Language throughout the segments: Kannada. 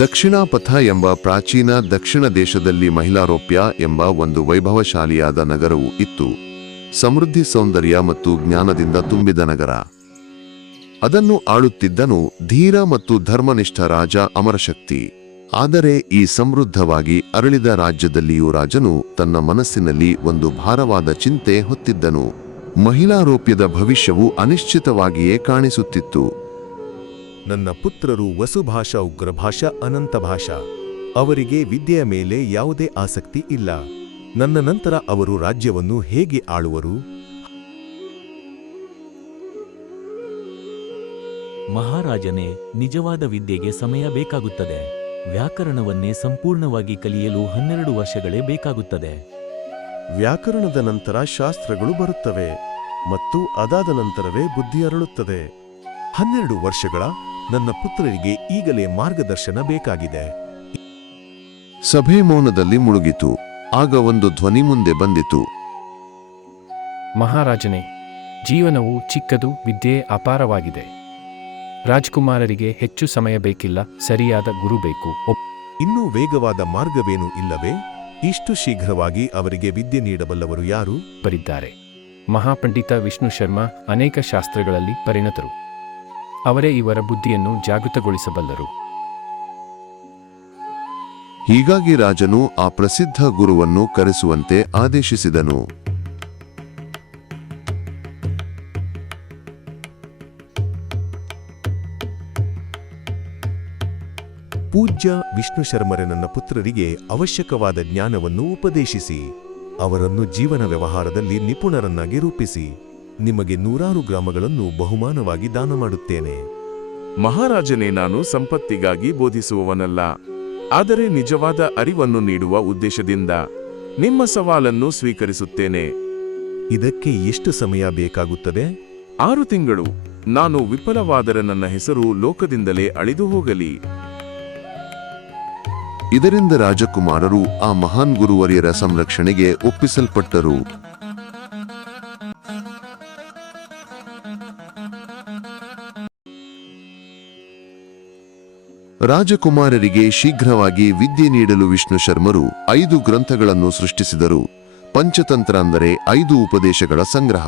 ದಕ್ಷಿಣಾಪಥ ಎಂಬ ಪ್ರಾಚೀನ ದಕ್ಷಿಣ ದೇಶದಲ್ಲಿ ಮಹಿಳಾರೋಪ್ಯ ಎಂಬ ಒಂದು ವೈಭವಶಾಲಿಯಾದ ನಗರವು ಇತ್ತು. ಸಮೃದ್ಧಿ, ಸೌಂದರ್ಯ ಮತ್ತು ಜ್ಞಾನದಿಂದ ತುಂಬಿದ ನಗರ. ಅದನ್ನು ಆಳುತ್ತಿದ್ದನು ಧೀರ ಮತ್ತು ಧರ್ಮನಿಷ್ಠ ರಾಜ ಅಮರಶಕ್ತಿ. ಆದರೆ ಈ ಸಮೃದ್ಧವಾಗಿ ಅರಳಿದ ರಾಜ್ಯದಲ್ಲಿಯೂ ರಾಜನು ತನ್ನ ಮನಸ್ಸಿನಲ್ಲಿ ಒಂದು ಭಾರವಾದ ಚಿಂತೆ ಹೊತ್ತಿದ್ದನು. ಮಹಿಳಾರೋಪ್ಯದ ಭವಿಷ್ಯವು ಅನಿಶ್ಚಿತವಾಗಿಯೇ ಕಾಣಿಸುತ್ತಿತ್ತು. ನನ್ನ ಪುತ್ರರು ವಸುಭಾಷಾ, ಉಗ್ರಭಾಷಾ, ಅನಂತಭಾಷಾ. ಅವರಿಗೆ ವಿದ್ಯೆಯ ಮೇಲೆ ಯಾವುದೇ ಆಸಕ್ತಿ ಇಲ್ಲ. ನನ್ನ ನಂತರ ಅವರು ರಾಜ್ಯವನ್ನು ಹೇಗೆ ಆಳುವರು? ಮಹಾರಾಜನೇ, ನಿಜವಾದ ವಿದ್ಯೆಗೆ ಸಮಯ ಬೇಕಾಗುತ್ತದೆ. ವ್ಯಾಕರಣವನ್ನೇ ಸಂಪೂರ್ಣವಾಗಿ ಕಲಿಯಲು 12 ವರ್ಷಗಳೇ ಬೇಕಾಗುತ್ತದೆ. ವ್ಯಾಕರಣದ ನಂತರ ಶಾಸ್ತ್ರಗಳು ಬರುತ್ತವೆ ಮತ್ತು ಅದಾದ ನಂತರವೇ ಬುದ್ಧಿ ಅರಳುತ್ತದೆ. 12 ವರ್ಷಗಳ ನನ್ನ ಪುತ್ರರಿಗೆ ಈಗಲೇ ಮಾರ್ಗದರ್ಶನ ಬೇಕಾಗಿದೆ. ಸಭೆ ಮೌನದಲ್ಲಿ ಮುಳುಗಿತು. ಆಗ ಒಂದು ಧ್ವನಿ ಮುಂದೆ ಬಂದಿತು. ಮಹಾರಾಜನೇ, ಜೀವನವು ಚಿಕ್ಕದು, ವಿದ್ಯೆ ಅಪಾರವಾಗಿದೆ. ರಾಜ್ಕುಮಾರರಿಗೆ ಹೆಚ್ಚು ಸಮಯ ಬೇಕಿಲ್ಲ, ಸರಿಯಾದ ಗುರು ಬೇಕು. ಇನ್ನೂ ವೇಗವಾದ ಮಾರ್ಗವೇನೂ ಇಲ್ಲವೇ? ಇಷ್ಟು ಶೀಘ್ರವಾಗಿ ಅವರಿಗೆ ವಿದ್ಯೆ ನೀಡಬಲ್ಲವರು ಯಾರು? ಬರಿದ್ದಾರೆ. ಮಹಾಪಂಡಿತ ವಿಷ್ಣು ಶರ್ಮಾ ಅನೇಕ ಶಾಸ್ತ್ರಗಳಲ್ಲಿ ಪರಿಣತರು. ಅವರೇ ಇವರ ಬುದ್ಧಿಯನ್ನು ಜಾಗೃತಗೊಳಿಸಬಲ್ಲರು. ಹೀಗಾಗಿ ರಾಜನು ಆ ಪ್ರಸಿದ್ಧ ಗುರುವನ್ನು ಕರೆಸುವಂತೆ ಆದೇಶಿಸಿದನು. ಪೂಜ್ಯ ವಿಷ್ಣು ಶರ್ಮರೆ, ನನ್ನ ಪುತ್ರರಿಗೆ ಅವಶ್ಯಕವಾದ ಜ್ಞಾನವನ್ನು ಉಪದೇಶಿಸಿ ಅವರನ್ನು ಜೀವನ ವ್ಯವಹಾರದಲ್ಲಿ ನಿಪುಣರನ್ನಾಗಿ ರೂಪಿಸಿ ನಿಮಗೆ 100 ಗ್ರಾಮಗಳನ್ನು ಬಹುಮಾನವಾಗಿ ದಾನ ಮಾಡುತ್ತೇನೆ. ಮಹಾರಾಜನೇ, ನಾನು ಸಂಪತ್ತಿಗಾಗಿ ಬೋಧಿಸುವವನಲ್ಲ, ಆದರೆ ನಿಜವಾದ ಅರಿವನ್ನು ನೀಡುವ ಉದ್ದೇಶದಿಂದ ನಿಮ್ಮ ಸವಾಲನ್ನು ಸ್ವೀಕರಿಸುತ್ತೇನೆ. ಇದಕ್ಕೆ ಎಷ್ಟು ಸಮಯ ಬೇಕಾಗುತ್ತದೆ? 6 ತಿಂಗಳು. ನಾನು ವಿಫಲವಾದರೆ ನನ್ನ ಹೆಸರು ಲೋಕದಿಂದಲೇ ಅಳಿದು ಹೋಗಲಿ. ಇದರಿಂದ ರಾಜಕುಮಾರರು ಆ ಮಹಾನ್ ಗುರುವರ್ಯರ ಸಂರಕ್ಷಣೆಗೆ ಒಪ್ಪಿಸಲ್ಪಟ್ಟರು. ರಾಜಕುಮಾರರಿಗೆ ಶೀಘ್ರವಾಗಿ ವಿದ್ಯೆ ನೀಡಲು ವಿಷ್ಣು ಶರ್ಮರು 5 ಗ್ರಂಥಗಳನ್ನು ಸೃಷ್ಟಿಸಿದರು. ಪಂಚತಂತ್ರ ಅಂದರೆ 5 ಉಪದೇಶಗಳ ಸಂಗ್ರಹ.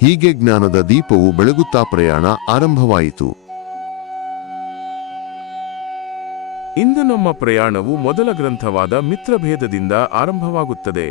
ಹೀಗೆ ಜ್ಞಾನದ ದೀಪವು ಬೆಳಗುತ್ತಾ ಪ್ರಯಾಣ ಆರಂಭವಾಯಿತು. ಇಂದು ನಮ್ಮ ಪ್ರಯಾಣವು ಮೊದಲ ಗ್ರಂಥವಾದ ಮಿತ್ರಭೇದದಿಂದ ಆರಂಭವಾಗುತ್ತದೆ.